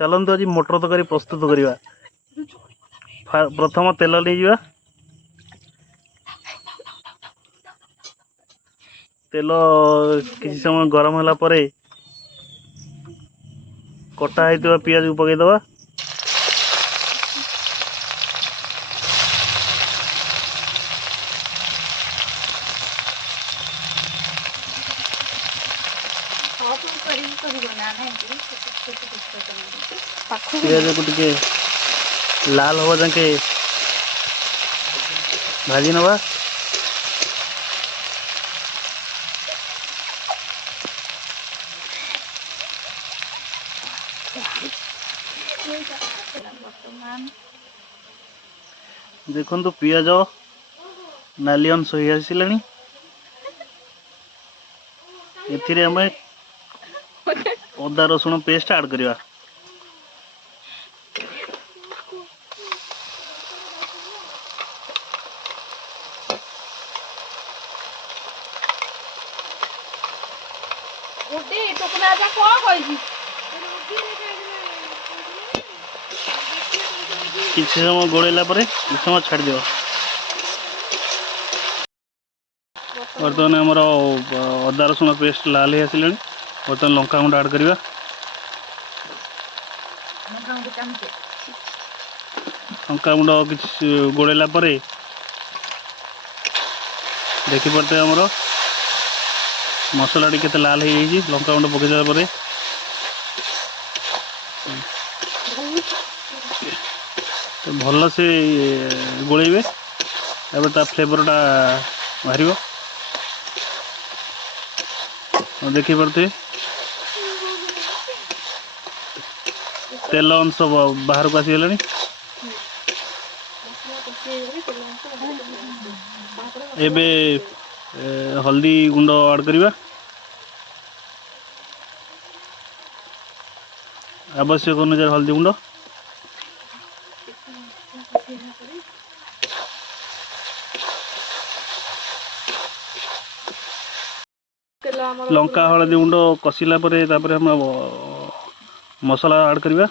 चलतु आज मटर तरकारी प्रस्तुत करवा। प्रथम तेल नहीं जा तेल किसी समय गरम होला परे कटा होता पियाज को पकईदबा। पियाज को टिके लाल हवा जाके भाजी नवा। देखो पियाज नाली अंश हो आसला एथिरे आम अदा रसुण पेस्ट ऐड करवा। किसी समय गोड़ेला किसी समय छाड़ दियो। बर्तमान आमर अदा रसुण पेस्ट लाल हो आसिले। बर्तमान लंका गुंड ऐड करवा। लंका गुंड किसी गोड़ेला देखी पारते आमर मसला टी लाल हो जाइए। लंका गुंड पकईदेला तो भल से गोलेबे एवं ता फ्लेवरटा बाहर। देखी पारे तेल अंश बाहर को आसीगला। एबे हल्दी गुंड ऐड करवा। आवश्यक अनुसार हल्दी गुंड। लंका हलदी गुंड कषिला हम मसला ऐड करवा।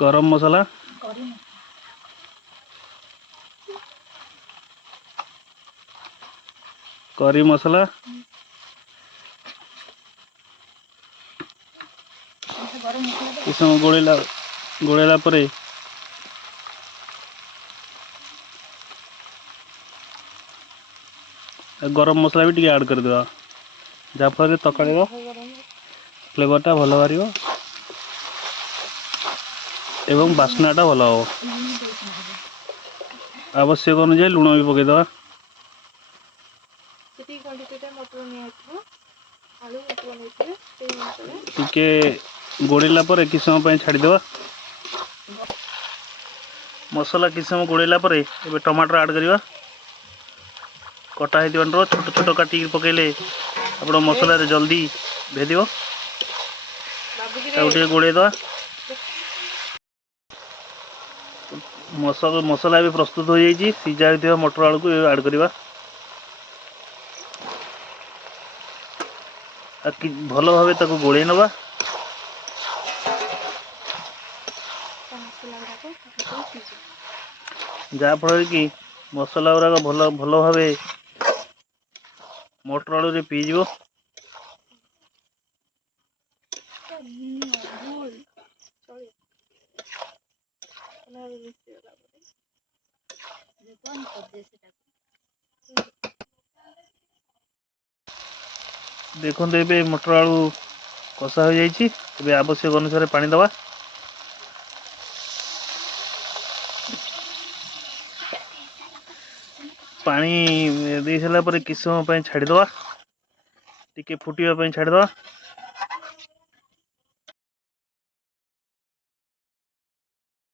गरम मसला, करी मसला, गोड़ेला गरम मसला भी ऐड कर देवा। जहाँफल तकारी फ्लेवरटा भल बाहर एवं बास्नाटा भल हो। आवश्यक अनुसार लुण भी पकईदवा। टिके गोड़ेला किस समय छाड़देवा। मसला किस समय गोड़ेला टमाटर ऐड करवा। कटा हो छोट छोट काटिक पकईले आप मसला जल्दी भेद गोड़ेदवा। मसला भी प्रस्तुत हो जाइए। सीझा होता मटर आलू को ऐड करवा। भल भाव गोड़े नवा। जहाँफल कि मसला गुराक भल भाव मटर आलू रे पीज। देखो ये मटर आलू कषा हो जाइए। आवश्यक अनुसार पानी दवा। पानी दे सारा किस समय छाड़ीदवा। टिके फुटापी छाड़ीदवा।